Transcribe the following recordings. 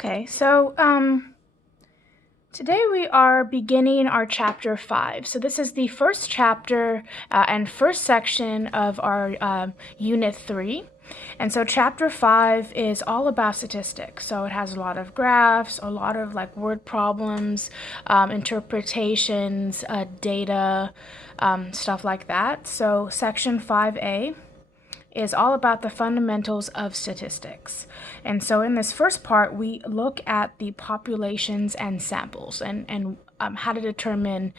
Okay, so today we are beginning our chapter 5. So this is the first chapter and first section of our unit 3. And so chapter 5 is all about statistics. So it has a lot of graphs, a lot of like word problems, interpretations, data, stuff like that. So section 5A is all about the fundamentals of statistics. And so in this first part, we look at the populations and samples and how to determine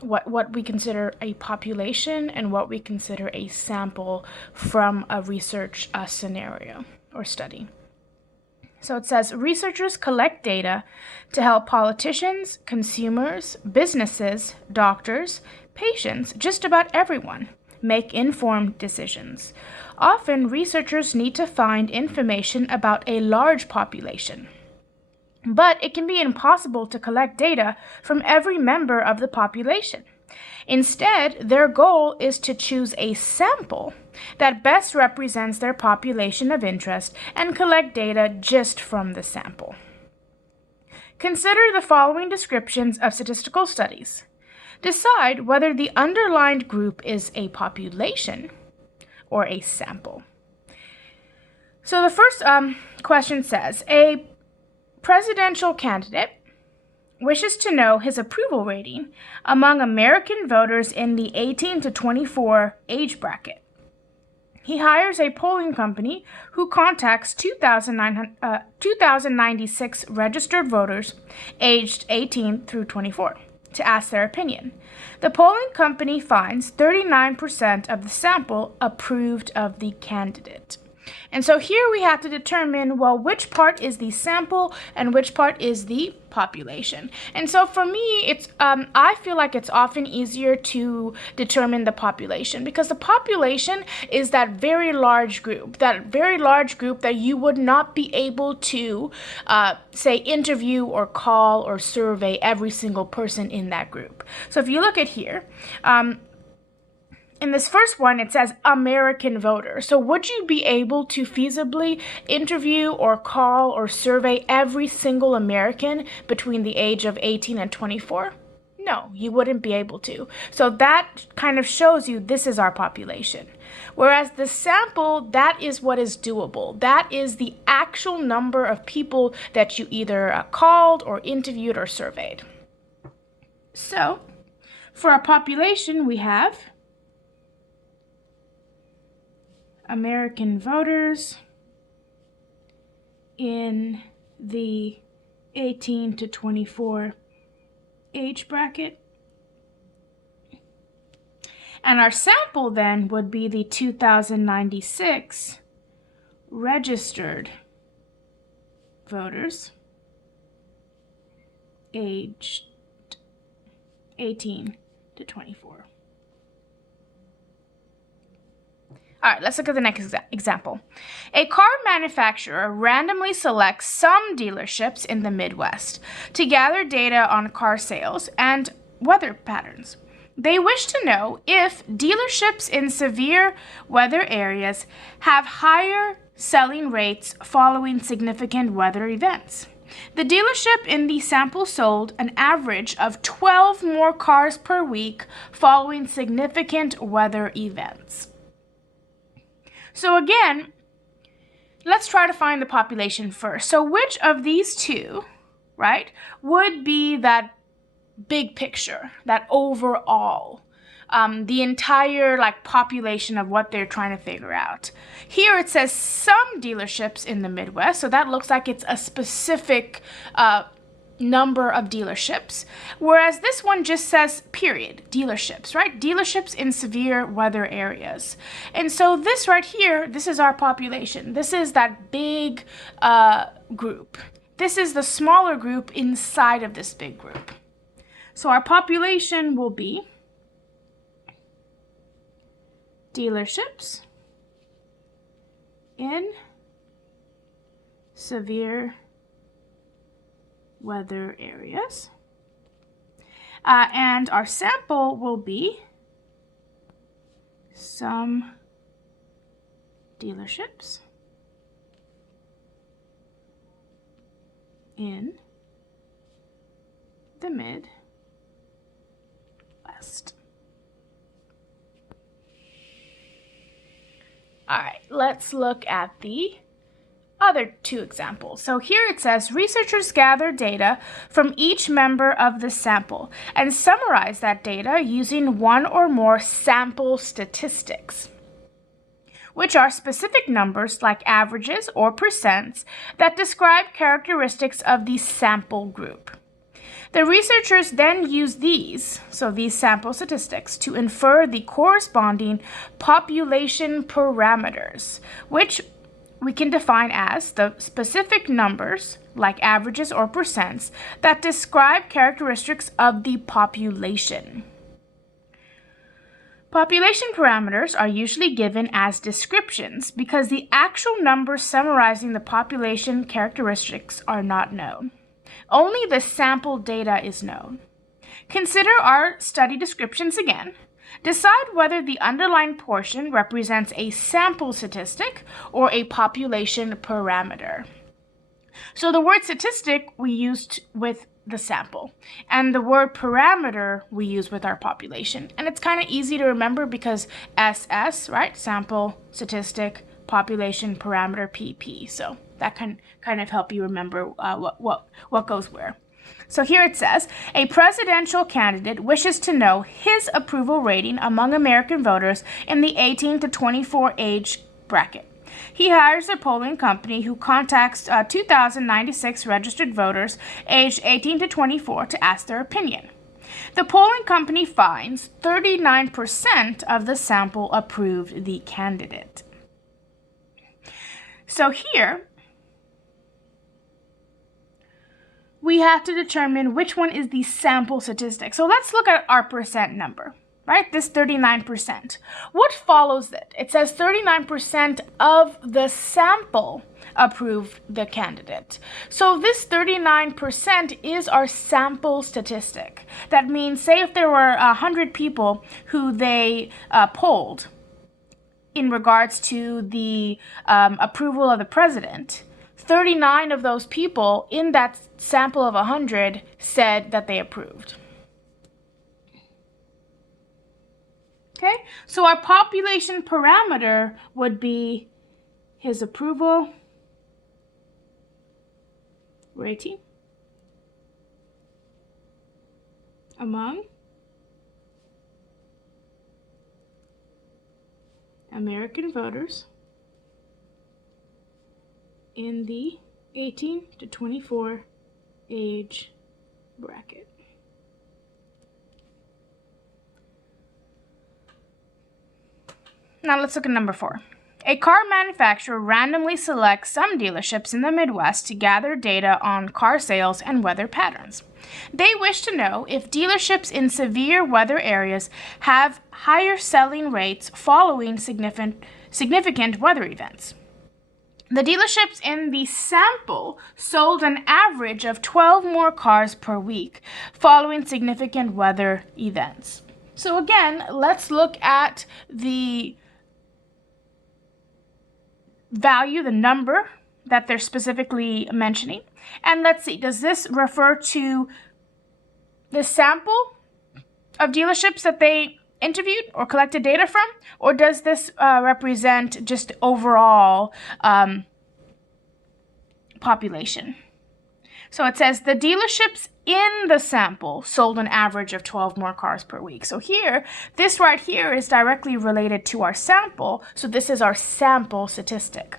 what we consider a population and what we consider a sample from a research scenario or study. So it says researchers collect data to help politicians, consumers, businesses, doctors, patients, just about everyone make informed decisions. Often, researchers need to find information about a large population. But it can be impossible to collect data from every member of the population. Instead, their goal is to choose a sample that best represents their population of interest and collect data just from the sample. Consider the following descriptions of statistical studies. Decide whether the underlined group is a population or a sample. So the first question says, a presidential candidate wishes to know his approval rating among American voters in the 18 to 24 age bracket. He hires a polling company who contacts 2,096 registered voters aged 18 through 24 to ask their opinion. The polling company finds 39% of the sample approved of the candidate. And so here we have to determine, well, which part is the sample and which part is the population. And so for me, it's I feel like it's often easier to determine the population because the population is that very large group that you would not be able to, say, interview or call or survey every single person in that group. So if you look at here, in this first one, it says American voter. So would you be able to feasibly interview or call or survey every single American between the age of 18 and 24? No, you wouldn't be able to. So that kind of shows you this is our population. Whereas the sample, that is what is doable. That is the actual number of people that you either called or interviewed or surveyed. So for our population, we have American voters in the 18 to 24 age bracket. And our sample then would be the 2,096 registered voters aged 18 to 24. All right, let's look at the next example. A car manufacturer randomly selects some dealerships in the Midwest to gather data on car sales and weather patterns. They wish to know if dealerships in severe weather areas have higher selling rates following significant weather events. The dealership in the sample sold an average of 12 more cars per week following significant weather events. So again, let's try to find the population first. So which of these two, right, would be that big picture, that overall, the entire like population of what they're trying to figure out? Here it says some dealerships in the Midwest, so that looks like it's a specific number of dealerships, whereas this one just says period, dealerships, right? Dealerships in severe weather areas. And so this right here, this is our population. This is that big group. This is the smaller group inside of this big group. So our population will be dealerships in severe weather areas. And our sample will be some dealerships in the Midwest. All right, let's look at the other two examples. So here it says researchers gather data from each member of the sample and summarize that data using one or more sample statistics, which are specific numbers like averages or percents that describe characteristics of the sample group. The researchers then use these sample statistics, to infer the corresponding population parameters, which we can define as the specific numbers, like averages or percents, that describe characteristics of the population. Population parameters are usually given as descriptions because the actual numbers summarizing the population characteristics are not known. Only the sample data is known. Consider our study descriptions again. Decide whether the underlying portion represents a sample statistic or a population parameter. So the word statistic we used with the sample, and the word parameter we use with our population. And it's kind of easy to remember because SS, right? Sample, statistic, population, parameter, PP. So that can kind of help you remember what goes where. So here it says, a presidential candidate wishes to know his approval rating among American voters in the 18 to 24 age bracket. He hires a polling company who contacts 2,096 registered voters aged 18 to 24 to ask their opinion. The polling company finds 39% of the sample approved the candidate. So here, we have to determine which one is the sample statistic. So let's look at our percent number, right? This 39%. What follows it? It says 39% of the sample approved the candidate. So this 39% is our sample statistic. That means, say if there were 100 people who they polled in regards to the approval of the president, 39 of those people in that sample of 100 said that they approved. Okay, so our population parameter would be his approval rating among American voters in the 18 to 24 age bracket. Now let's look at number 4. A car manufacturer randomly selects some dealerships in the Midwest to gather data on car sales and weather patterns. They wish to know if dealerships in severe weather areas have higher selling rates following significant weather events. The dealerships in the sample sold an average of 12 more cars per week following significant weather events. So again, let's look at the value, the number that they're specifically mentioning. And let's see, does this refer to the sample of dealerships that they interviewed or collected data from? Or does this represent just overall population? So it says the dealerships in the sample sold an average of 12 more cars per week. So here, this right here is directly related to our sample. So this is our sample statistic.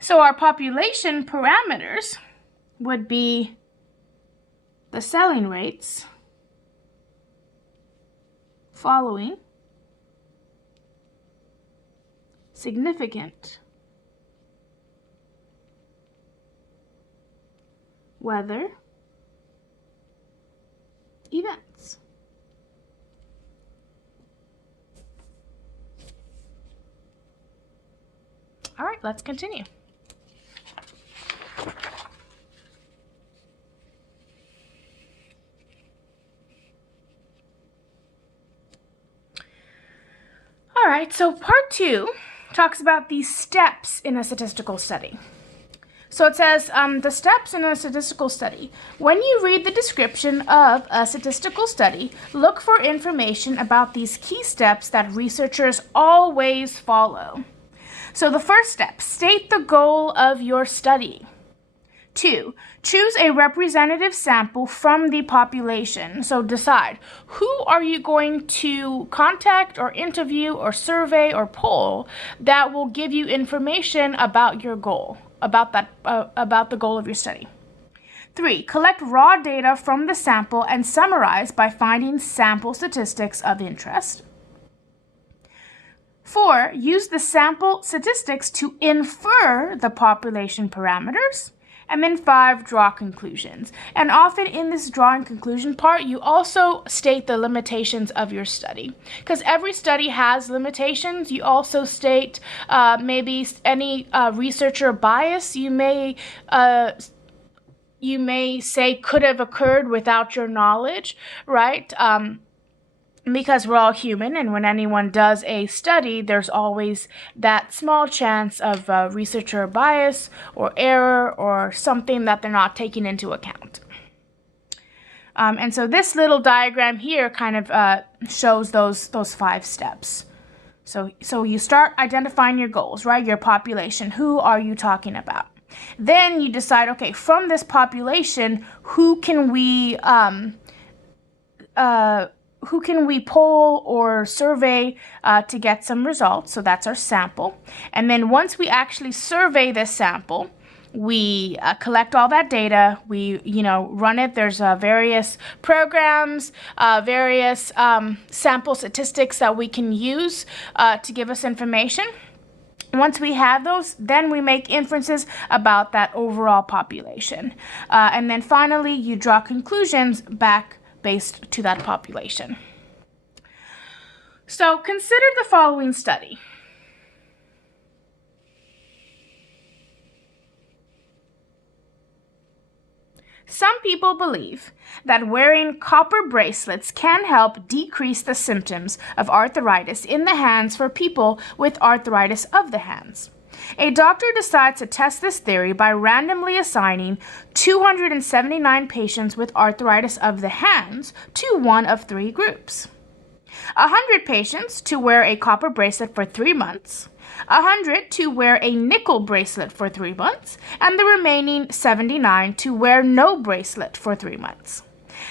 So our population parameters would be the selling rates following significant weather events. All right, let's continue. right, so part 2 talks about the steps in a statistical study. So it says the steps in a statistical study. When you read the description of a statistical study, look for information about these key steps that researchers always follow. So the first step, state the goal of your study. 2, choose a representative sample from the population. So decide, who are you going to contact or interview or survey or poll that will give you information about your goal, about the goal of your study. 3, collect raw data from the sample and summarize by finding sample statistics of interest. 4, use the sample statistics to infer the population parameters. And then 5, draw conclusions. And often in this drawing conclusion part, you also state the limitations of your study. Because every study has limitations. You also state maybe any researcher bias you may say could have occurred without your knowledge, right? Because we're all human, and when anyone does a study, there's always that small chance of researcher bias or error or something that they're not taking into account. And so this little diagram here kind of shows those 5 steps. So you start identifying your goals, right? Your population. Who are you talking about? Then you decide, okay, from this population, who can we poll or survey to get some results? So that's our sample. And then once we actually survey this sample, we collect all that data, we run it. There's various programs, various sample statistics that we can use to give us information. Once we have those, then we make inferences about that overall population. And then finally, you draw conclusions back based to that population. So consider the following study. Some people believe that wearing copper bracelets can help decrease the symptoms of arthritis in the hands for people with arthritis of the hands. A doctor decides to test this theory by randomly assigning 279 patients with arthritis of the hands to one of 3 groups. 100 patients to wear a copper bracelet for 3 months, 100 to wear a nickel bracelet for 3 months, and the remaining 79 to wear no bracelet for 3 months.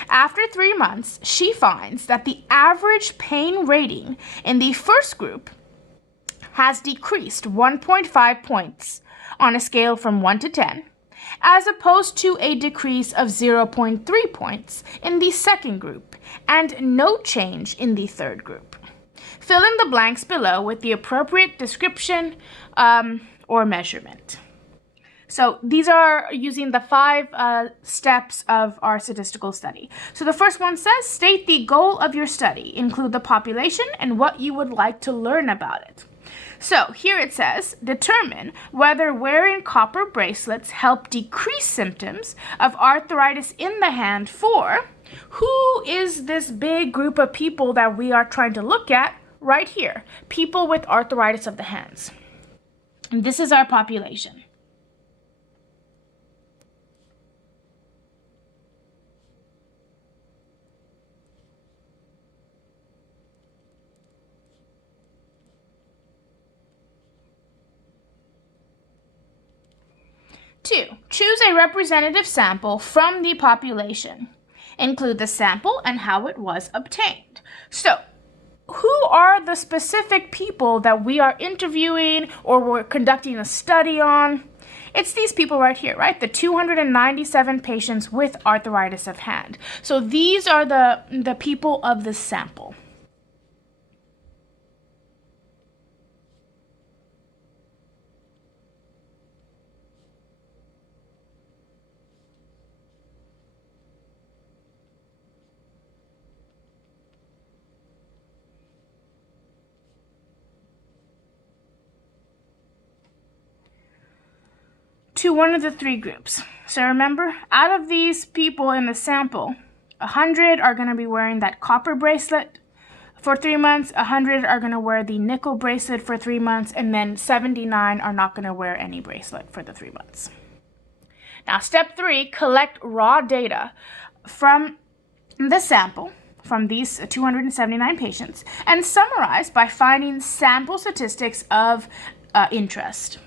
After 3 months, she finds that the average pain rating in the first group has decreased 1.5 points on a scale from 1 to 10, as opposed to a decrease of 0.3 points in the second group, and no change in the third group. Fill in the blanks below with the appropriate description or measurement. So these are using the 5 steps of our statistical study. So the first one says, state the goal of your study. Include the population and what you would like to learn about it. So here it says, determine whether wearing copper bracelets help decrease symptoms of arthritis in the hand for, who is this big group of people that we are trying to look at right here? People with arthritis of the hands. And this is our population. Two, choose a representative sample from the population. Include the sample and how it was obtained. So, who are the specific people that we are interviewing or we're conducting a study on? It's these people right here, right? The 297 patients with arthritis of hand. So these are the people of the sample. To one of the 3 groups. So remember, out of these people in the sample, 100 are going to be wearing that copper bracelet for 3 months, 100 are going to wear the nickel bracelet for 3 months, and then 79 are not going to wear any bracelet for the 3 months. Now, step 3, collect raw data from the sample from these 279 patients and summarize by finding sample statistics of interest.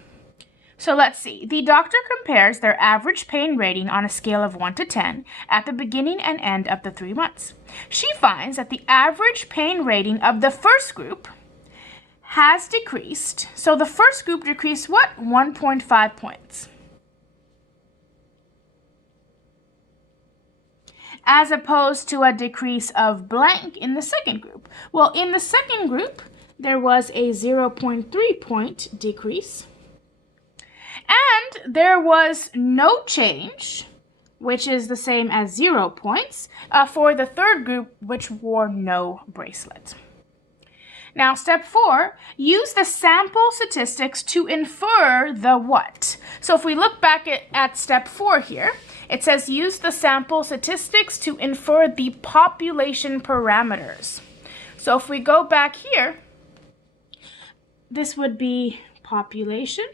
So let's see. The doctor compares their average pain rating on a scale of 1 to 10 at the beginning and end of the 3 months. She finds that the average pain rating of the first group has decreased. So the first group decreased what? 1.5 points. As opposed to a decrease of blank in the second group. Well, in the second group, there was a 0.3 point decrease. And there was no change, which is the same as 0 points, for the third group, which wore no bracelet. Now, step 4, use the sample statistics to infer the what? So if we look back at step 4 here, it says use the sample statistics to infer the population parameters. So if we go back here, this would be population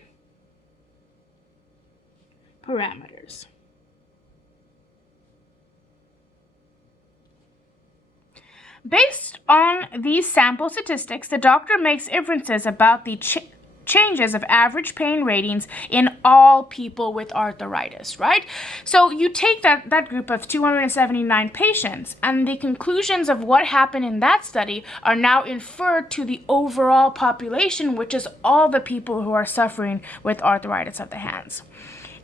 parameters. Based on these sample statistics, the doctor makes inferences about the changes of average pain ratings in all people with arthritis, right? So you take that group of 279 patients, and the conclusions of what happened in that study are now inferred to the overall population, which is all the people who are suffering with arthritis of the hands.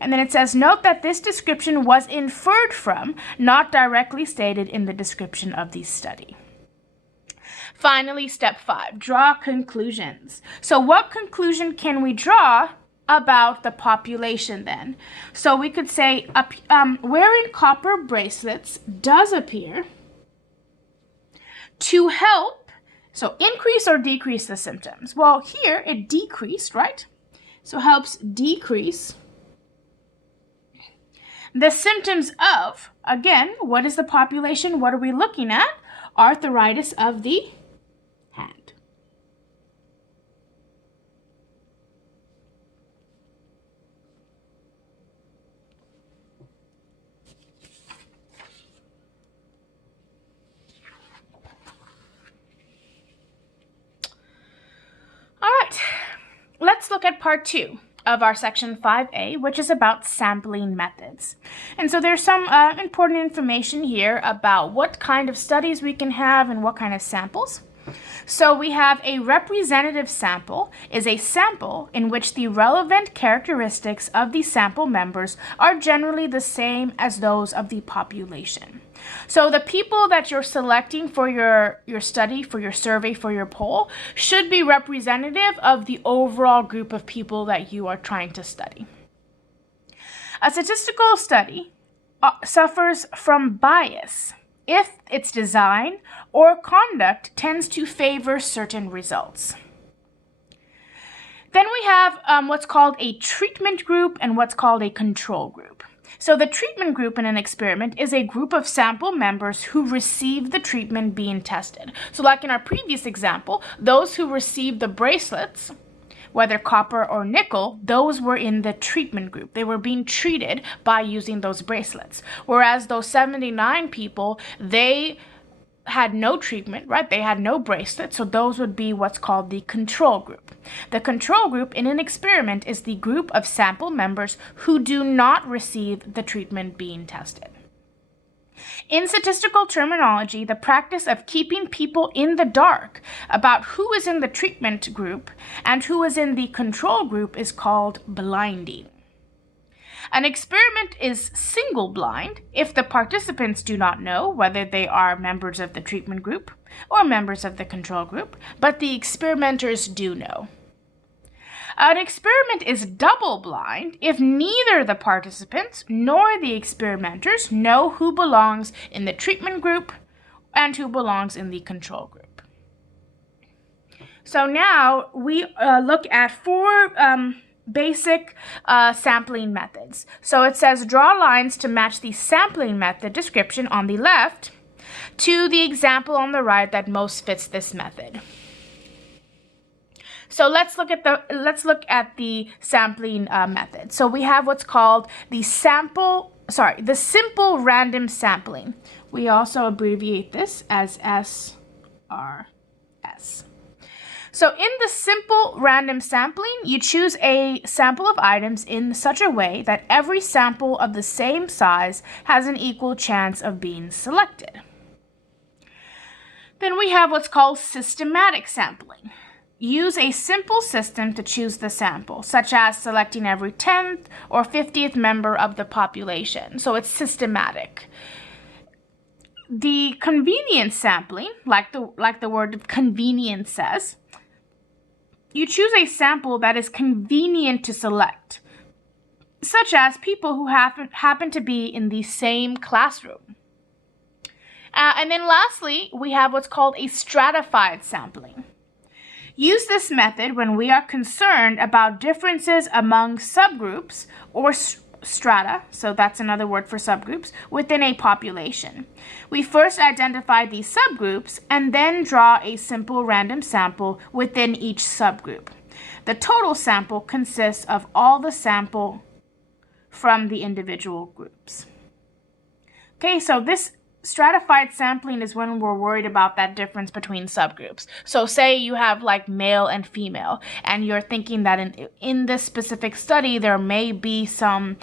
And then it says, note that this description was inferred from, not directly stated in the description of the study. Finally, step 5, draw conclusions. So what conclusion can we draw about the population then? So we could say wearing copper bracelets does appear to help, so increase or decrease the symptoms. Well, here it decreased, right? So helps decrease the symptoms of, again, what is the population? What are we looking at? Arthritis of the hand. All right, let's look at part 2 of our section 5A, which is about sampling methods. And so there's some important information here about what kind of studies we can have and what kind of samples. So we have a representative sample is a sample in which the relevant characteristics of the sample members are generally the same as those of the population. So the people that you're selecting for your study, for your survey, for your poll, should be representative of the overall group of people that you are trying to study. A statistical study suffers from bias if its design or conduct tends to favor certain results. Then we have what's called a treatment group and what's called a control group. So the treatment group in an experiment is a group of sample members who receive the treatment being tested. So like in our previous example, those who received the bracelets, whether copper or nickel, those were in the treatment group. They were being treated by using those bracelets. Whereas those 79 people, they had no treatment, right? They had no bracelet, so those would be what's called the control group. The control group in an experiment is the group of sample members who do not receive the treatment being tested. In statistical terminology, the practice of keeping people in the dark about who is in the treatment group and who is in the control group is called blinding. An experiment is single blind if the participants do not know whether they are members of the treatment group or members of the control group, but the experimenters do know. An experiment is double blind if neither the participants nor the experimenters know who belongs in the treatment group and who belongs in the control group. So now we look at 4 basic sampling methods. So it says draw lines to match the sampling method description on the left to the example on the right that most fits this method. So let's look at the sampling method. So we have what's called the simple random sampling. We also abbreviate this as SRS. So in the simple random sampling, you choose a sample of items in such a way that every sample of the same size has an equal chance of being selected. Then we have what's called systematic sampling. Use a simple system to choose the sample, such as selecting every 10th or 50th member of the population. So it's systematic. The convenience sampling, like the word convenience says, you choose a sample that is convenient to select, such as people who happen to be in the same classroom. And then lastly, we have what's called a stratified sampling. Use this method when we are concerned about differences among subgroups or strata, so that's another word for subgroups, within a population. We first identify these subgroups and then draw a simple random sample within each subgroup. The total sample consists of all the sample from the individual groups. Okay, so this stratified sampling is when we're worried about that difference between subgroups. So say you have like male and female, and you're thinking that in this specific study there may be some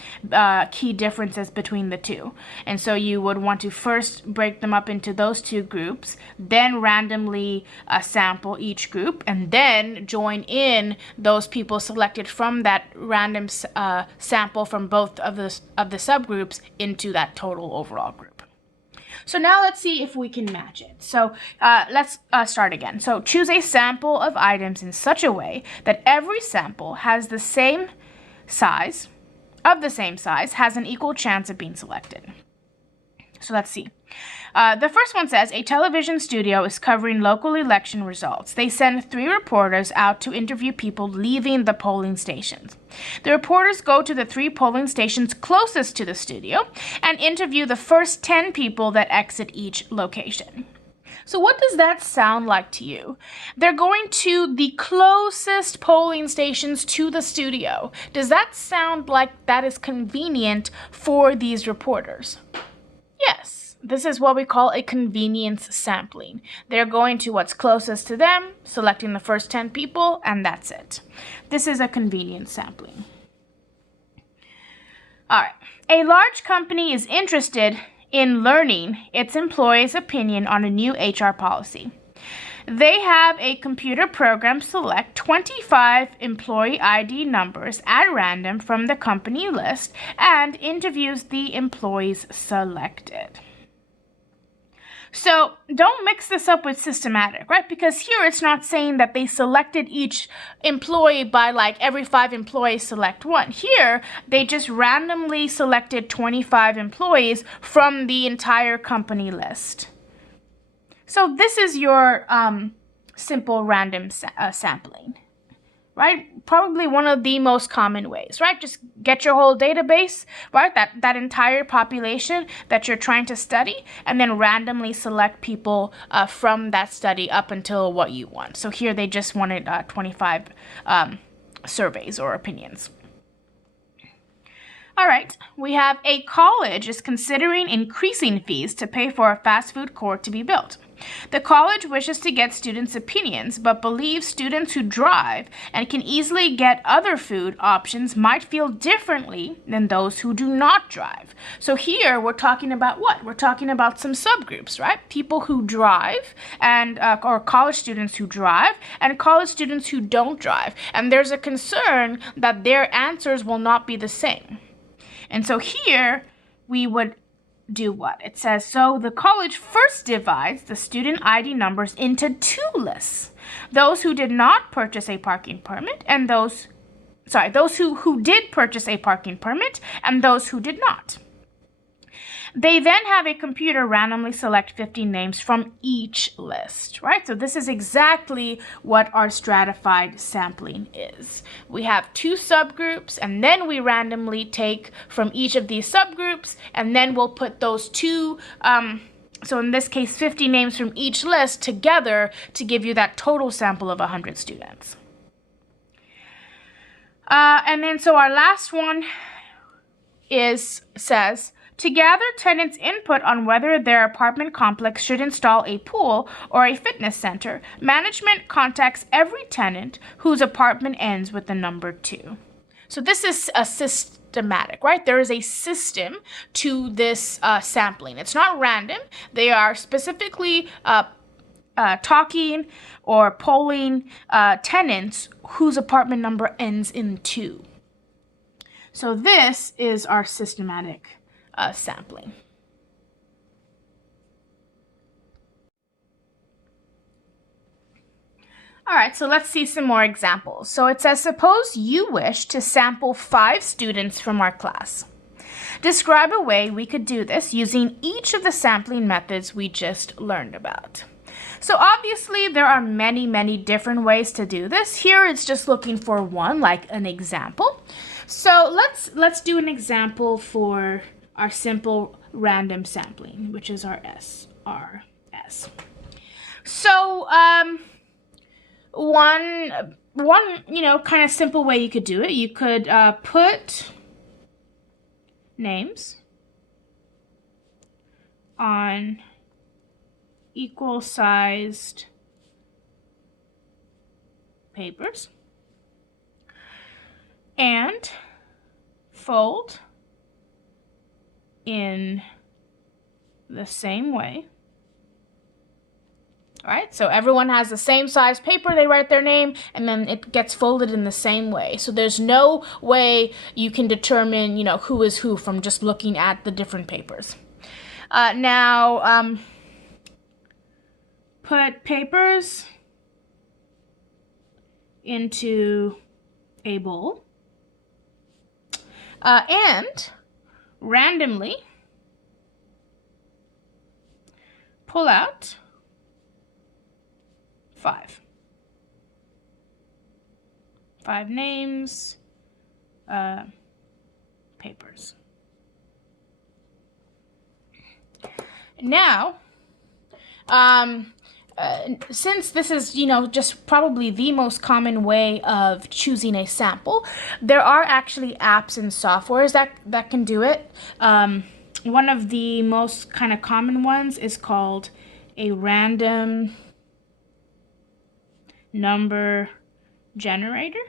key differences between the two. And so you would want to first break them up into those two groups, then randomly sample each group, and then join in those people selected from that random sample from both of the subgroups into that total overall group. So now let's see if we can match it. So let's start again. So choose a sample of items in such a way that every sample has the same size, has an equal chance of being selected. So let's see. The first one says, a television studio is covering local election results. They send 3 reporters out to interview people leaving the polling stations. The reporters go to the 3 polling stations closest to the studio and interview the first 10 people that exit each location. So what does that sound like to you? They're going to the closest polling stations to the studio. Does that sound like that is convenient for these reporters? Yes. This is what we call a convenience sampling. They're going to what's closest to them, selecting the first 10 people, and that's it. This is a convenience sampling. All right. A large company is interested in learning its employees' opinion on a new HR policy. They have a computer program select 25 employee ID numbers at random from the company list and interviews the employees selected. So don't mix this up with systematic, right? Because here it's not saying that they selected each employee by like every 5 employees select 1. Here, they just randomly selected 25 employees from the entire company list. So this is your simple random sampling, right? Probably one of the most common ways, right? Just get your whole database, right? That entire population that you're trying to study, and then randomly select people from that study up until what you want. So here they just wanted 25 surveys or opinions. All right, we have a college is considering increasing fees to pay for a fast food court to be built. The college wishes to get students' opinions, but believes students who drive and can easily get other food options might feel differently than those who do not drive. So here we're talking about what? We're talking about some subgroups, right? People who drive and or college students who drive and college students who don't drive. And there's a concern that their answers will not be the same. And so here we would do what? It says, so the college first divides the student ID numbers into 2 lists. Those who did not purchase a parking permit and those who did purchase a parking permit and those who did not. They then have a computer randomly select 50 names from each list, right? So this is exactly what our stratified sampling is. We have 2 subgroups, and then we randomly take from each of these subgroups, and then we'll put those 2 So in this case, 50 names from each list together to give you that total sample of 100 students. And then so our last one says, to gather tenants' input on whether their apartment complex should install a pool or a fitness center, management contacts every tenant whose apartment ends with the number 2. So this is a systematic, right? There is a system to this sampling. It's not random. They are specifically talking or polling tenants whose apartment number ends in 2. So this is our systematic sampling. All right, so let's see some more examples. So it says, suppose you wish to sample 5 students from our class. Describe a way we could do this using each of the sampling methods we just learned about. So obviously there are many different ways to do this. Here it's just looking for one, like an example. So let's do an example for our simple random sampling, which is our SRS. So one kind of simple way you could do it, you could put names on equal sized papers and fold in the same way. All right, so everyone has the same size paper, they write their name, and then it gets folded in the same way. So there's no way you can determine, who is who from just looking at the different papers. Now, put papers into a bowl and randomly pull out 5 names, papers. Now, since this is, just probably the most common way of choosing a sample, there are actually apps and softwares that can do it. One of the most kind of common ones is called a random number generator.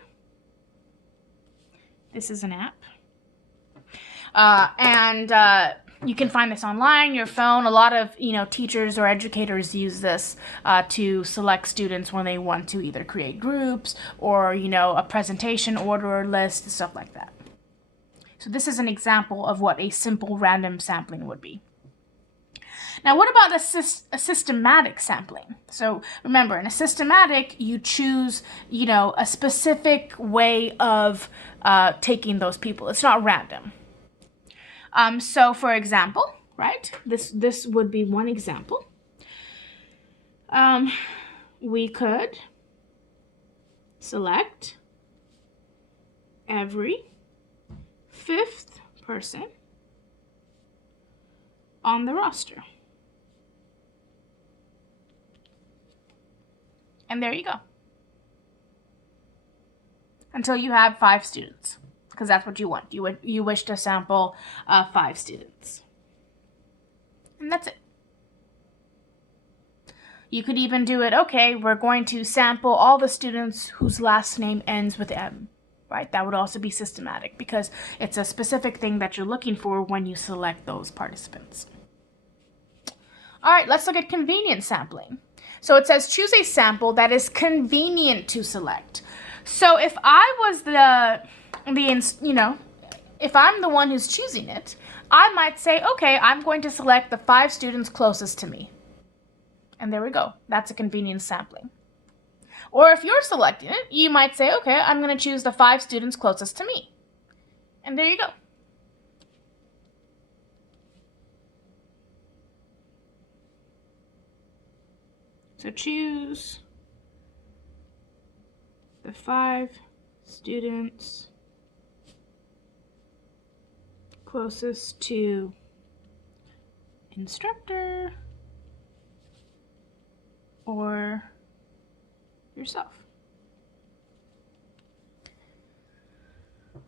This is an app. And you can find this online, your phone. A lot of, teachers or educators use this to select students when they want to either create groups or, a presentation order list, stuff like that. So this is an example of what a simple random sampling would be. Now, what about a systematic sampling? So remember, in a systematic, you choose, a specific way of taking those people. It's not random. So for example, right, this would be one example. We could select every 5th person on the roster. And there you go. Until you have 5 students, because that's what you want. You wish to sample 5 students. And that's it. You could even do it, okay, we're going to sample all the students whose last name ends with M, right? That would also be systematic because it's a specific thing that you're looking for when you select those participants. All right, let's look at convenient sampling. So it says choose a sample that is convenient to select. So if I was if I'm the one who's choosing it, I might say, okay, I'm going to select the 5 students closest to me. And there we go. That's a convenient sampling. Or if you're selecting it, you might say, okay, I'm going to choose the 5 students closest to me. And there you go. So choose the 5 students closest to instructor or yourself.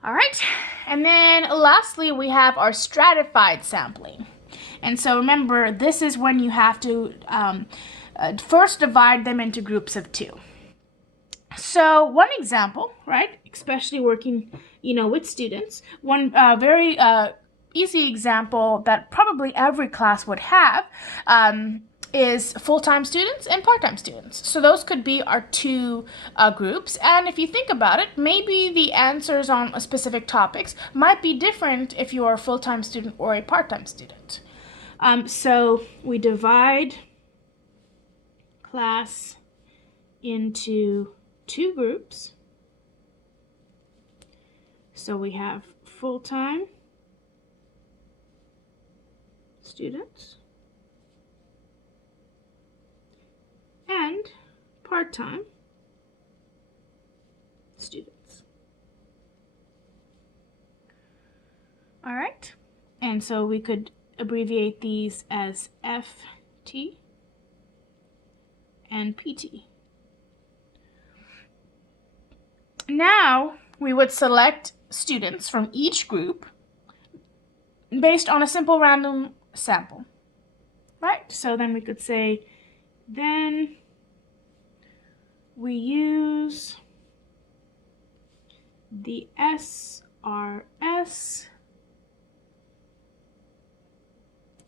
All right, and then lastly, we have our stratified sampling. And so remember, this is when you have to first divide them into groups of 2. So one example, right, especially working, with students, one very easy example that probably every class would have is full-time students and part-time students. So those could be our 2 groups. And if you think about it, maybe the answers on specific topics might be different if you are a full-time student or a part-time student. So we divide class into 2 groups. So we have full-time students and part-time students. All right, and so we could abbreviate these as FT and PT. Now we would select students from each group based on a simple random sample, right? So then we could say, then we use the SRS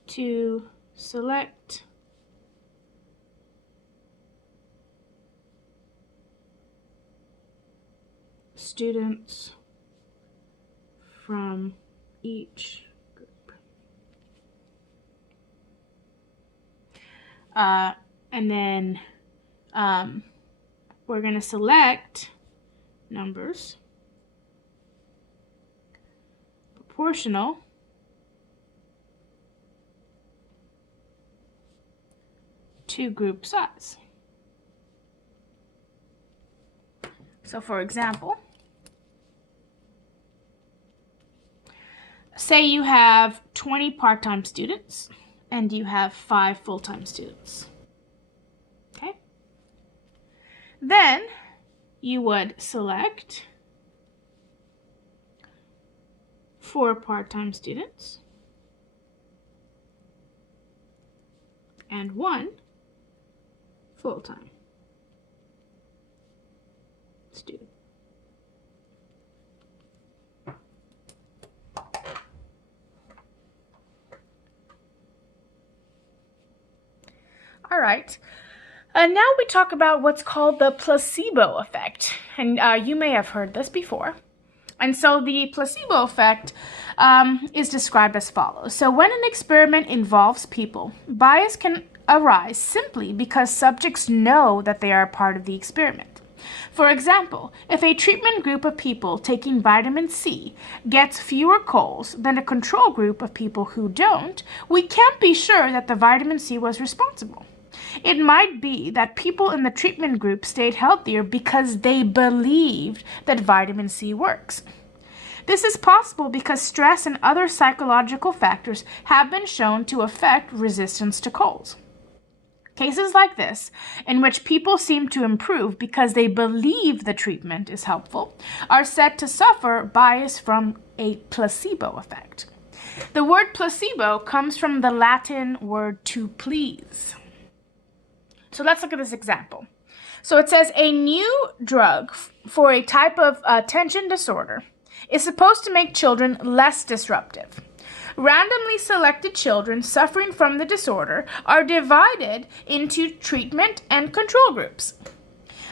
to select students from each group. And then we're going to select numbers proportional to group size. So for example, say you have 20 part-time students and you have 5 full-time students. Okay? Then you would select 4 part-time students and 1 full-time student. All right. Now we talk about what's called the placebo effect. And you may have heard this before. And so the placebo effect is described as follows. So when an experiment involves people, bias can arise simply because subjects know that they are a part of the experiment. For example, if a treatment group of people taking vitamin C gets fewer colds than a control group of people who don't, we can't be sure that the vitamin C was responsible. It might be that people in the treatment group stayed healthier because they believed that vitamin C works. This is possible because stress and other psychological factors have been shown to affect resistance to colds. Cases like this, in which people seem to improve because they believe the treatment is helpful, are said to suffer bias from a placebo effect. The word placebo comes from the Latin word to please. So let's look at this example. So it says a new drug for a type of attention disorder is supposed to make children less disruptive. Randomly selected children suffering from the disorder are divided into treatment and control groups.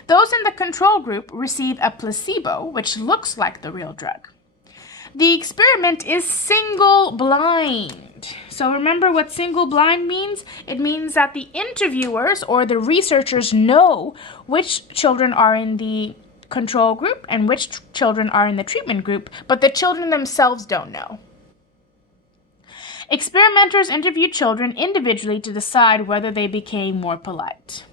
Those in the control group receive a placebo, which looks like the real drug. The experiment is single blind. So remember what single blind means? It means that the interviewers or the researchers know which children are in the control group and which children are in the treatment group, but the children themselves don't know. Experimenters interviewed children individually to decide whether they became more polite.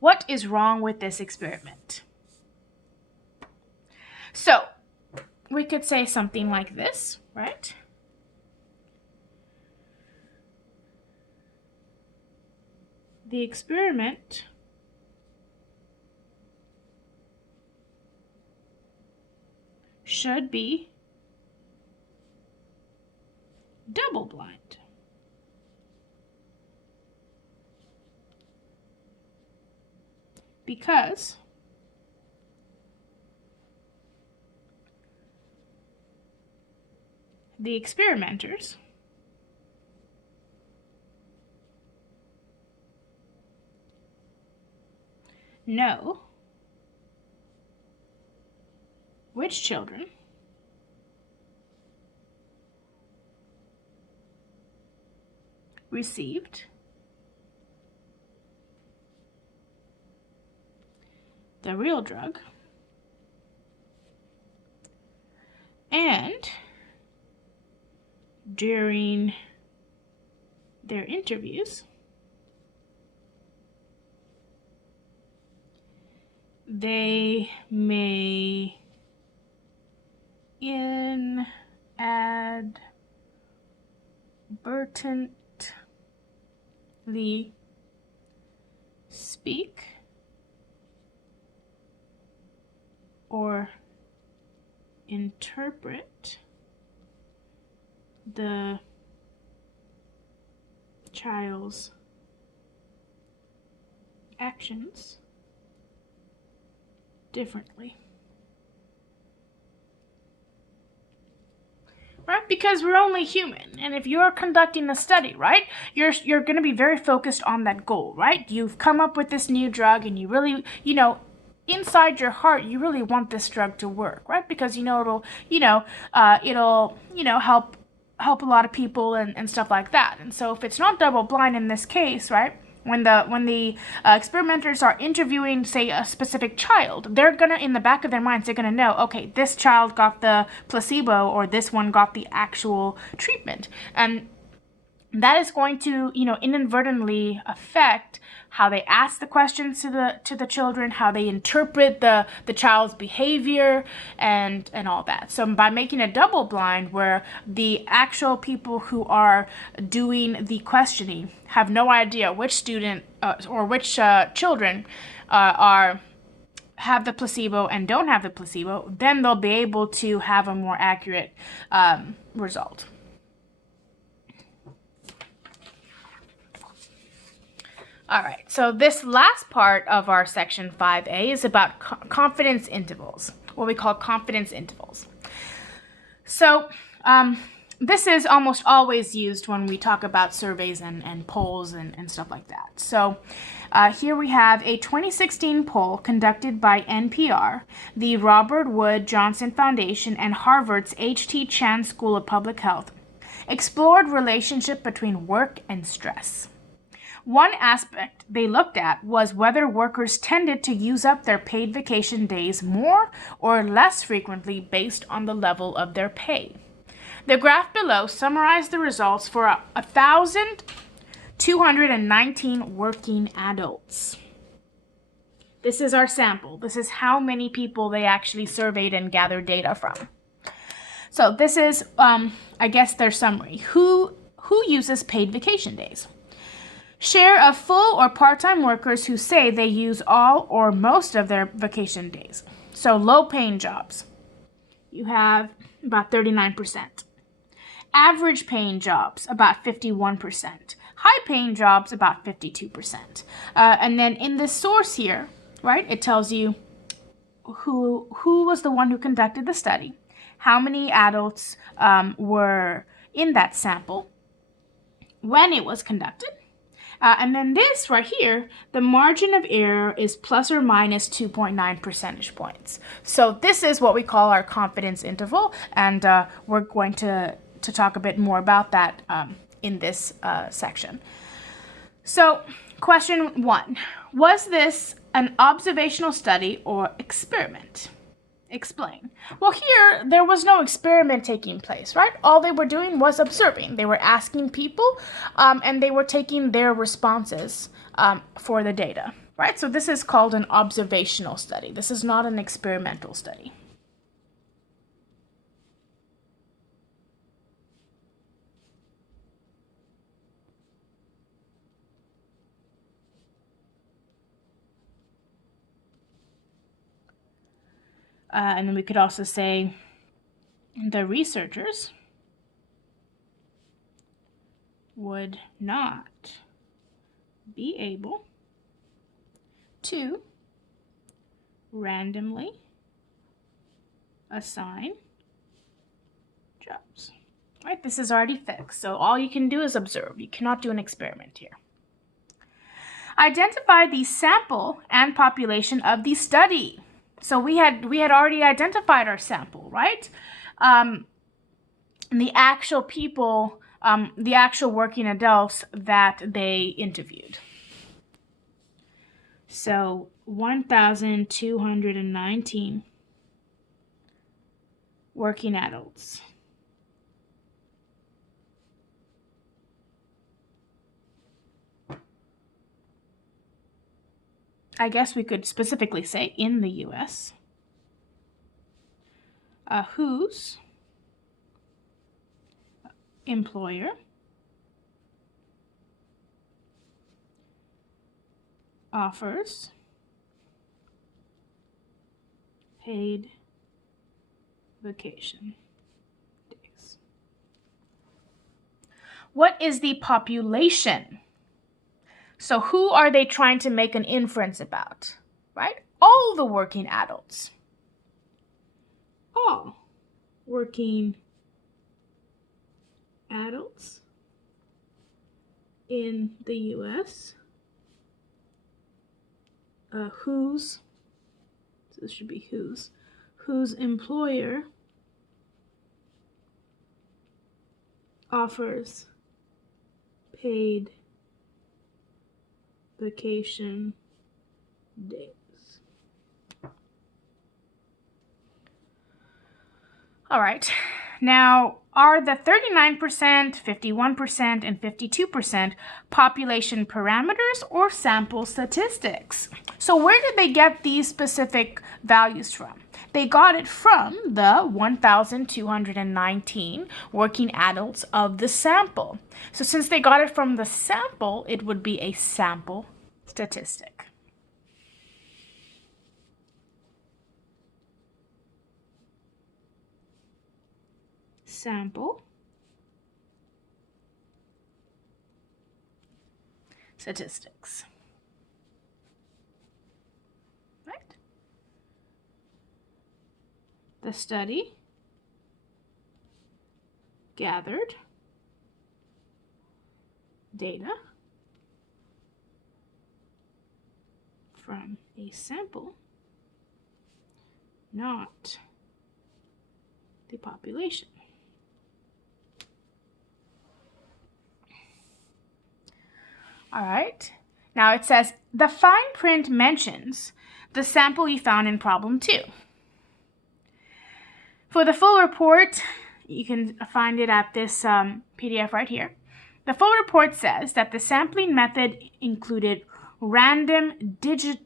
What is wrong with this experiment? So, we could say something like this, right? The experiment should be double-blind. Because the experimenters know which children received the real drug and during their interviews they may inadvertently speak or interpret the child's actions differently. Right? Because we're only human, and if you're conducting a study, right, you're going to be very focused on that goal, right? You've come up with this new drug, and you really, inside your heart, you really want this drug to work, right? Because it'll help a lot of people and stuff like that. And so if it's not double blind in this case, right? When the experimenters are interviewing, say, a specific child, they're gonna, in the back of their minds, they're gonna know, okay, this child got the placebo or this one got the actual treatment, and that is going to, inadvertently affect how they ask the questions to the children, how they interpret the child's behavior, and all that. So by making it double blind, where the actual people who are doing the questioning have no idea which student or which children have the placebo and don't have the placebo, then they'll be able to have a more accurate result. All right, so this last part of our section 5A is about confidence intervals, what we call confidence intervals. So this is almost always used when we talk about surveys and polls and stuff like that. So here we have a 2016 poll conducted by NPR, the Robert Wood Johnson Foundation, and Harvard's H.T. Chan School of Public Health explored relationship between work and stress. One aspect they looked at was whether workers tended to use up their paid vacation days more or less frequently based on the level of their pay. The graph below summarized the results for 1,219 working adults. This is our sample. This is how many people they actually surveyed and gathered data from. So this is, I guess, their summary. Who uses paid vacation days? Share of full or part-time workers who say they use all or most of their vacation days. So low-paying jobs, you have about 39%. Average paying jobs, about 51%. High-paying jobs, about 52%. And then in the source here, right, it tells you who was the one who conducted the study, how many adults were in that sample, when it was conducted. And then this right here, the margin of error is plus or minus 2.9 percentage points. So this is what we call our confidence interval, and we're going to talk a bit more about that in this section. So question 1, was this an observational study or experiment? Explain. Well, here, there was no experiment taking place, right? All they were doing was observing. They were asking people, and they were taking their responses for the data, right? So this is called an observational study. This is not an experimental study. And then we could also say the researchers would not be able to randomly assign jobs. Right, this is already fixed, so all you can do is observe. You cannot do an experiment here. Identify the sample and population of the study. So we had already identified our sample, right? The actual people, the actual working adults that they interviewed. So 1,219 working adults. I guess we could specifically say in the U.S. Whose employer offers paid vacation days. What is the population? So who are they trying to make an inference about, right? All the working adults. All working adults in the U.S. Whose, so this should be whose employer offers paid vacation days. All right, now are the 39%, 51%, and 52% population parameters or sample statistics? So where did they get these specific values from? They got it from the 1,219 working adults of the sample. So since they got it from the sample, it would be a sample statistic. Sample statistics. Right? The study gathered data from a sample, not the population. All right, now it says the fine print mentions the sample we found in problem 2. For the full report, you can find it at this PDF right here. The full report says that the sampling method included random digit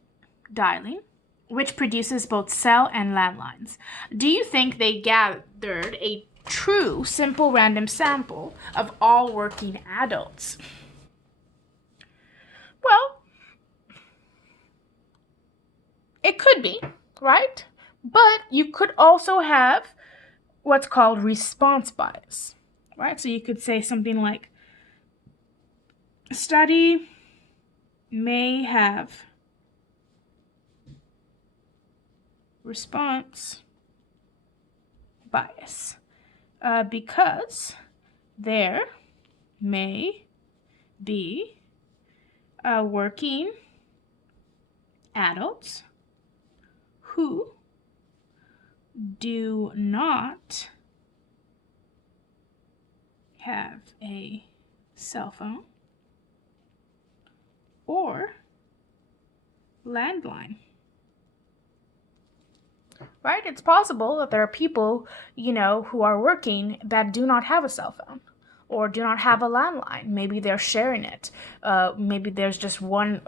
dialing, which produces both cell and landlines. Do you think they gathered a true simple random sample of all working adults? Well, it could be, right? But you could also have what's called response bias, right? So you could say something like, study may have response bias because there may be working adults who do not have a cell phone or landline. Right? It's possible that there are people, who are working that do not have a cell phone or do not have a landline. Maybe they're sharing it. Maybe there's just one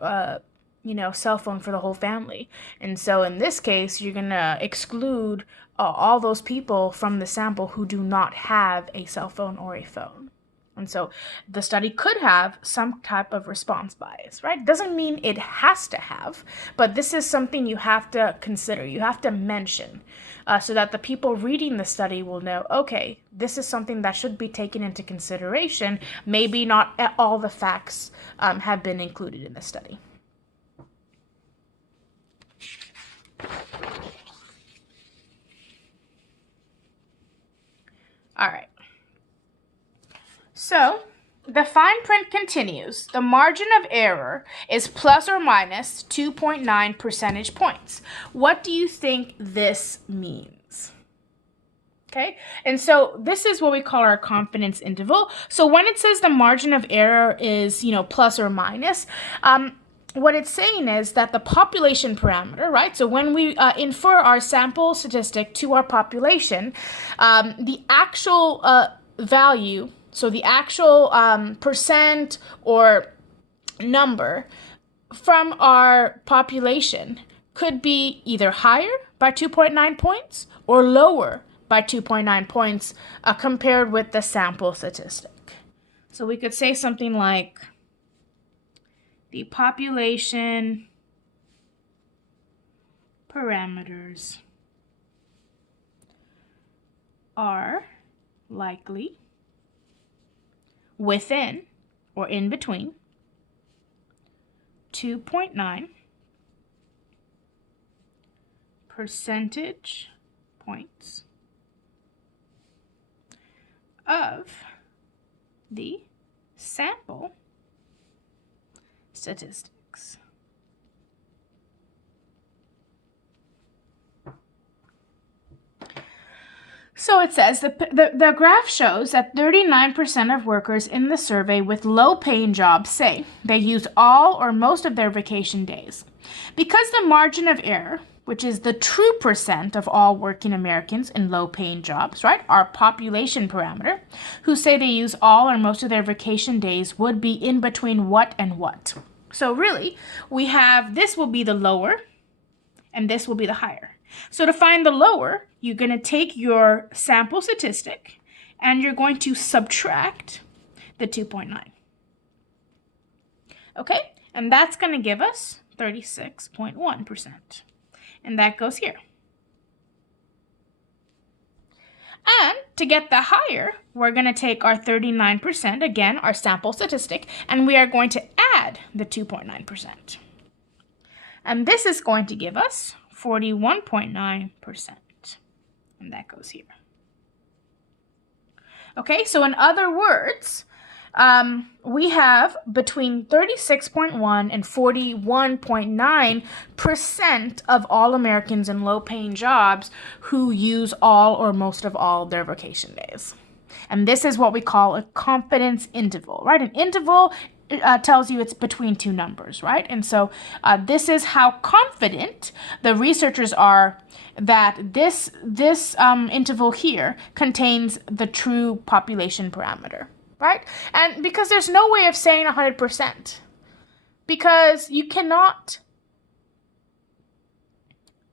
cell phone for the whole family. And so in this case, you're going to exclude all those people from the sample who do not have a cell phone or a phone. And so the study could have some type of response bias, right? Doesn't mean it has to have, but this is something you have to consider. You have to mention so that the people reading the study will know, okay, this is something that should be taken into consideration. Maybe not all the facts have been included in the study. All right. So the fine print continues. The margin of error is plus or minus 2.9 percentage points. What do you think this means? Okay, and so this is what we call our confidence interval. So when it says the margin of error is, plus or minus, what it's saying is that the population parameter, right? So when we infer our sample statistic to our population, the actual value, so the actual percent or number from our population could be either higher by 2.9 points or lower by 2.9 points compared with the sample statistic. So we could say something like the population parameters are likely within or in between 2.9 percentage points of the sample statistics. So it says the graph shows that 39% of workers in the survey with low-paying jobs say they use all or most of their vacation days. Because the margin of error, which is the true percent of all working Americans in low-paying jobs, right, our population parameter, who say they use all or most of their vacation days, would be in between what and what. So really, we have this will be the lower, and this will be the higher. So to find the lower, you're going to take your sample statistic, and you're going to subtract the 2.9. Okay, and that's going to give us 36.1%. And that goes here. And to get the higher, we're going to take our 39%, again, our sample statistic, and we are going to add the 2.9%. And this is going to give us 41.9%. And that goes here. Okay, so in other words, we have between 36.1 and 41.9% of all Americans in low-paying jobs who use all or most of all their vacation days. And this is what we call a confidence interval, right? An interval tells you it's between two numbers, right? And so this is how confident the researchers are that this interval here contains the true population parameter, right? And because there's no way of saying 100%, because you cannot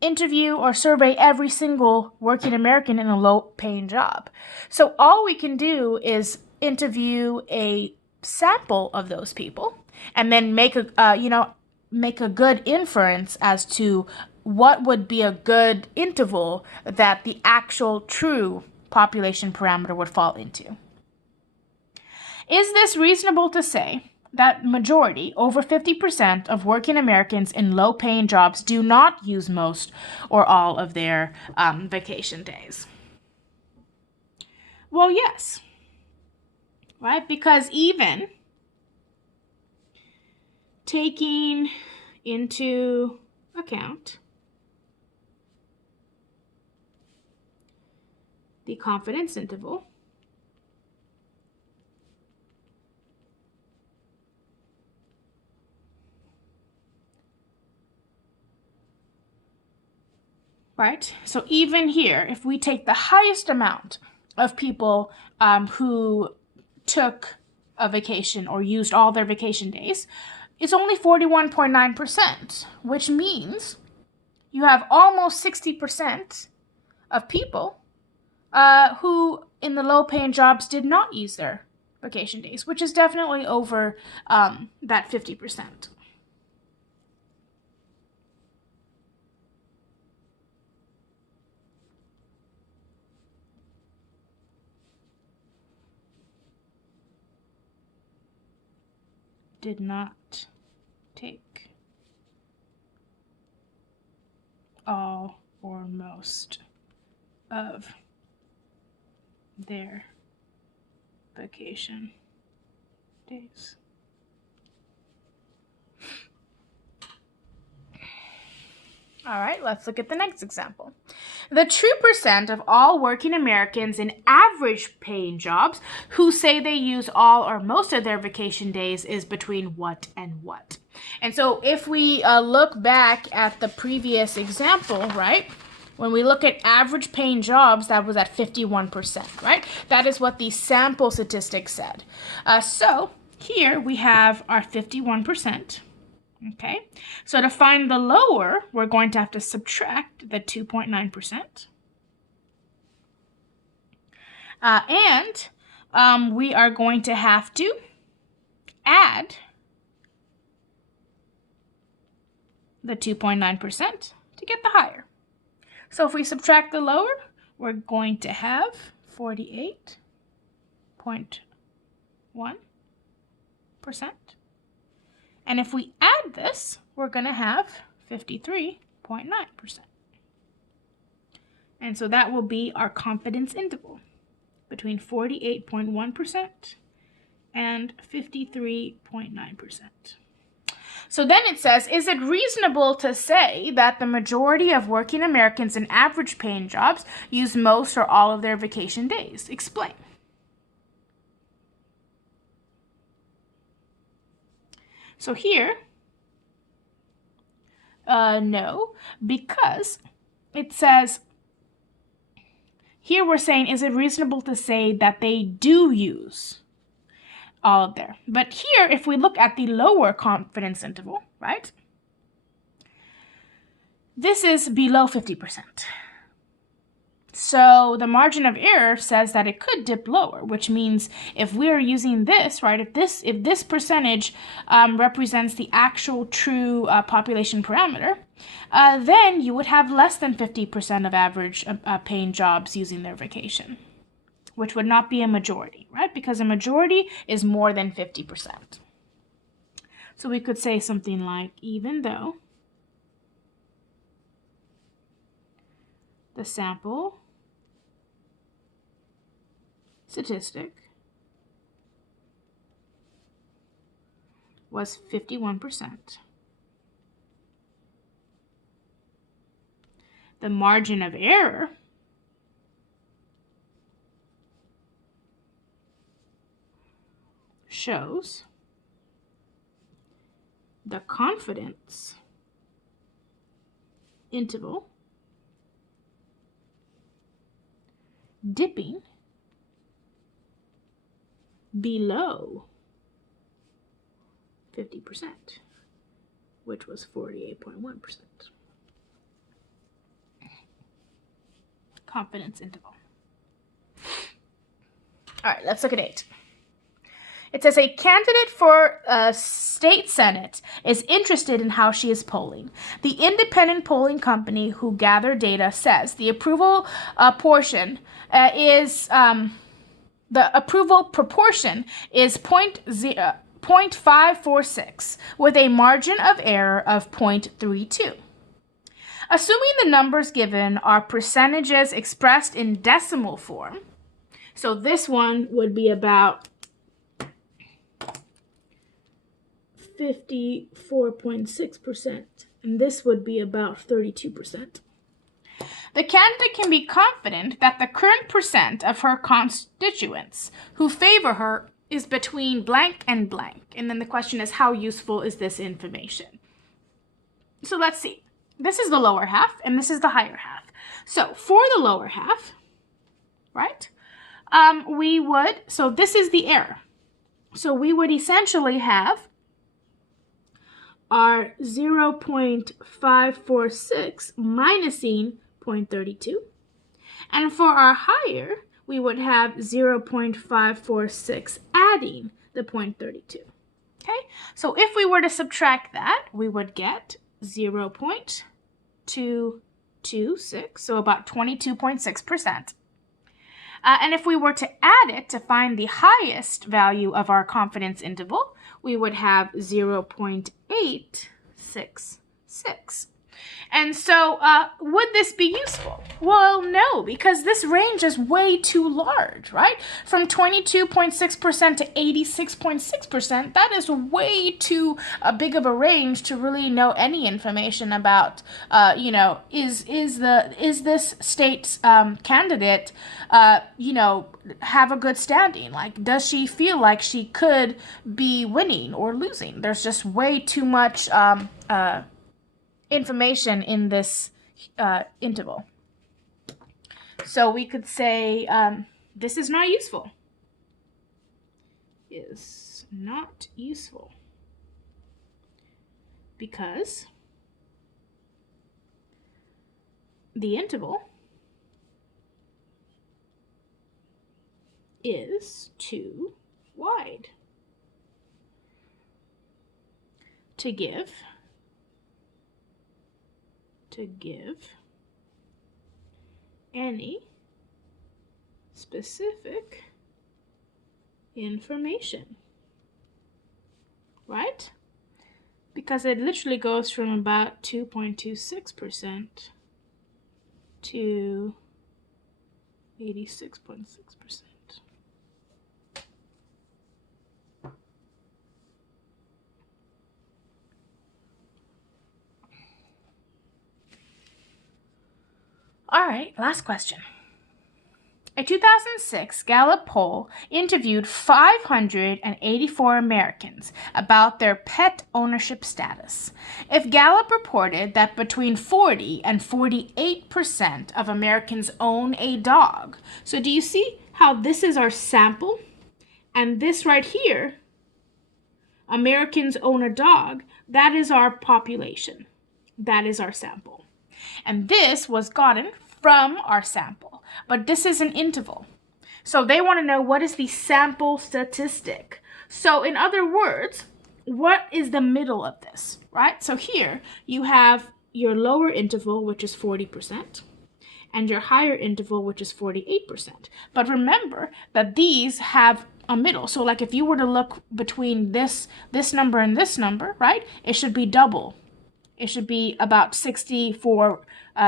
interview or survey every single working American in a low-paying job. So all we can do is interview a sample of those people and then make a good inference as to what would be a good interval that the actual true population parameter would fall into. Is this reasonable to say that majority, over 50% of working Americans in low-paying jobs do not use most or all of their vacation days? Well, yes. Right? Because even taking into account the confidence interval, right? So even here, if we take the highest amount of people who took a vacation or used all their vacation days, it's only 41.9%, which means you have almost 60% of people who in the low-paying jobs did not use their vacation days, which is definitely over that 50%. Did not take all or most of their vacation days. All right, let's look at the next example. The true percent of all working Americans in average paying jobs who say they use all or most of their vacation days is between what and what? And so if we look back at the previous example, right? When we look at average paying jobs, that was at 51%, right? That is what the sample statistics said. So here we have our 51%. Okay, so to find the lower, we're going to have to subtract the 2.9%. And we are going to have to add the 2.9% to get the higher. So if we subtract the lower, we're going to have 48.1%. And if we add this, we're going to have 53.9%. And so that will be our confidence interval between 48.1% and 53.9%. So then it says, is it reasonable to say that the majority of working Americans in average paying jobs use most or all of their vacation days? Explain. So here, no, because it says, here we're saying, is it reasonable to say that they do use all of their? But here, if we look at the lower confidence interval, right, this is below 50%. So the margin of error says that it could dip lower, which means if we're using this, right, if this percentage represents the actual true population parameter, then you would have less than 50% of average paying jobs using their vacation, which would not be a majority, right? Because a majority is more than 50%. So we could say something like, even though the sample statistic was 51%, the margin of error shows the confidence interval dipping below 50%, which was 48.1%. Confidence interval. All right, let's look at 8. It says a candidate for a state senate is interested in how she is polling. The independent polling company who gathered data says the approval the approval proportion is 0.546 with a margin of error of 0.32. Assuming the numbers given are percentages expressed in decimal form, so this one would be about 54.6%, and this would be about 32%. The candidate can be confident that the current percent of her constituents who favor her is between blank and blank. And then the question is, how useful is this information? So let's see. This is the lower half, and this is the higher half. So for the lower half, right, so this is the error. So we would essentially have our 0.546 minusing 0.32. And for our higher, we would have 0.546 adding the 0.32. Okay, so if we were to subtract that, we would get 0.226, so about 22.6%. And if we were to add it to find the highest value of our confidence interval, we would have 0.866. And so would this be useful? Well, no, because this range is way too large, right? From 22.6% to 86.6%, that is way too big of a range to really know any information about, is this state's candidate, have a good standing? Like, does she feel like she could be winning or losing? There's just way too much information in this interval. So we could say this is not useful. Is not useful because the interval is too wide to give any specific information, right? Because it literally goes from about 2.26% to 86.6%. All right, last question. A 2006 Gallup poll interviewed 584 Americans about their pet ownership status. If Gallup reported that between 40 and 48% of Americans own a dog, so do you see how this is our sample? And this right here, Americans own a dog, that is our population. That is our sample. And this was gotten from our sample, but this is an interval. So they want to know what is the sample statistic. So in other words, what is the middle of this, right? So here you have your lower interval, which is 40%, and your higher interval, which is 48%. But remember that these have a middle. So like if you were to look between this number and this number, right, it should be double. It should be about 64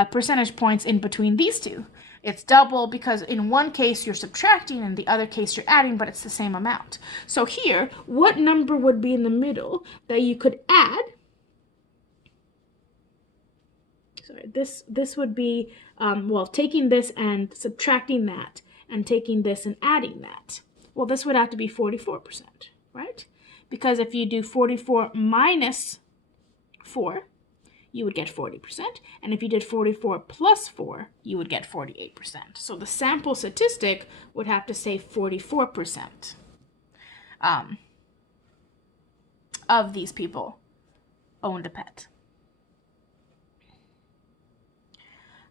percentage points in between these two. It's double because in one case you're subtracting and the other case you're adding, but it's the same amount. So here, what number would be in the middle that you could add? Sorry, this would be, taking this and subtracting that, and taking this and adding that. Well, this would have to be 44%, right? Because if you do 44 minus 4, you would get 40%. And if you did 44 plus 4, you would get 48%. So the sample statistic would have to say 44% of these people owned a pet.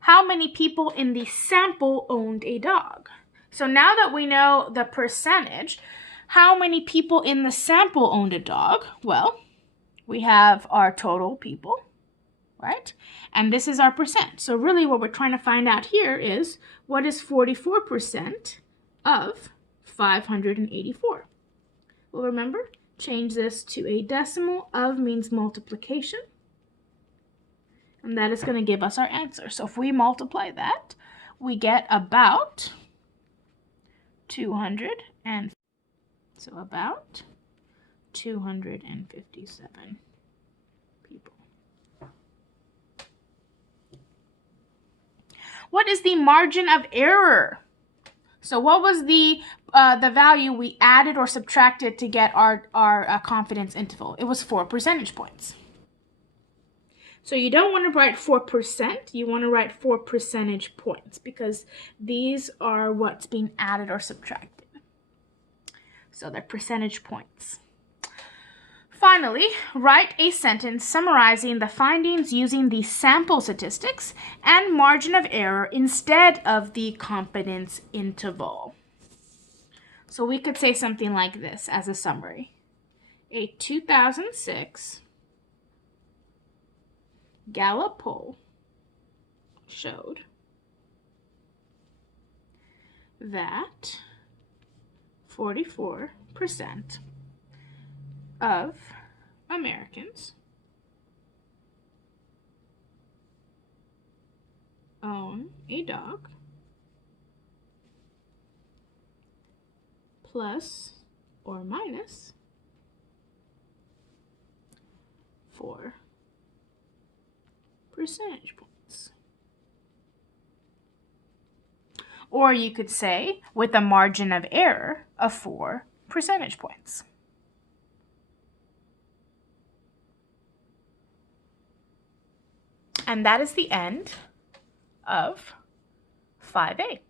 How many people in the sample owned a dog? So now that we know the percentage, how many people in the sample owned a dog? Well, we have our total people, right? And this is our percent. So really what we're trying to find out here is what is 44% of 584? Well, remember, change this to a decimal. Of means multiplication. And that is going to give us our answer. So if we multiply that, we get about 257 people. What is the margin of error? So what was the value we added or subtracted to get our confidence interval? It was 4 percentage points. So you don't want to write 4%, you want to write 4 percentage points because these are what's being added or subtracted. So they're percentage points. Finally, write a sentence summarizing the findings using the sample statistics and margin of error instead of the confidence interval. So we could say something like this as a summary. A 2006 Gallup poll showed that 44% of Americans own a dog plus or minus 4 percentage points. Or you could say with a margin of error of 4 percentage points. And that is the end of 5A.